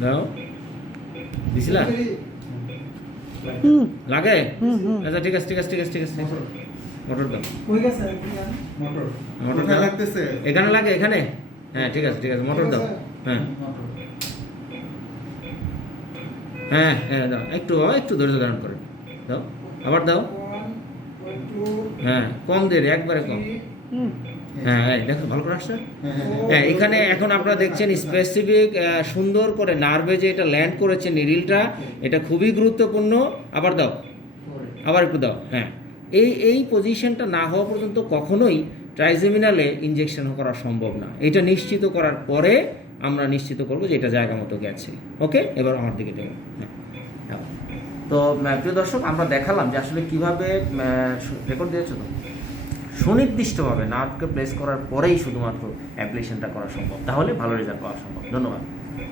দাও দিছিলা? হুম। লাগে? আচ্ছা ঠিক আছে ঠিক আছে ঠিক আছে ঠিক আছে। মোটর। দাও। মোটর। মোটর দাও। লাগতেছে। এখানে লাগে? এখানে? হ্যাঁ ঠিক আছে ঠিক আছে মোটর দাও। হ্যাঁ। হ্যাঁ হ্যাঁ দাও। একটু একটু ধৈর্য ধারণ করে। দাও। আবার দাও। হ্যাঁ কম দেরি একবারে কম। হুম। হ্যাঁ এই দেখো ভালো করে আসছে? হ্যাঁ হ্যাঁ হ্যাঁ। হ্যাঁ এখানে এখন আপনারা দেখছেন স্পেসিফিক সুন্দর করে নার্ভে যে এটা ল্যান্ড করেছে নিরিলটা এটা খুবই গুরুত্বপূর্ণ। আবার দাও। আবার একটু দাও হ্যাঁ। এই এই পজিশনটা না হওয়া পর্যন্ত কখনোই ট্রাইজেমিনালে ইনজেকশন করা সম্ভব না। এটা নিশ্চিত করার পরে আমরা নিশ্চিত করব যে এটা জায়গা মতো গেছে। ওকে? এবার আমার দিকে দেবো হ্যাঁ হ্যাঁ। তো প্রিয় দর্শক আমরা দেখালাম যে আসলে কীভাবে রেকর্ড দিয়েছ তো? সুনির্দিষ্টভাবে নার্ভকে প্লেস করার পরেই শুধুমাত্র অ্যাপ্লিকেশনটা করা সম্ভব। তাহলে ভালো রেজাল্ট পাওয়া সম্ভব। ধন্যবাদ।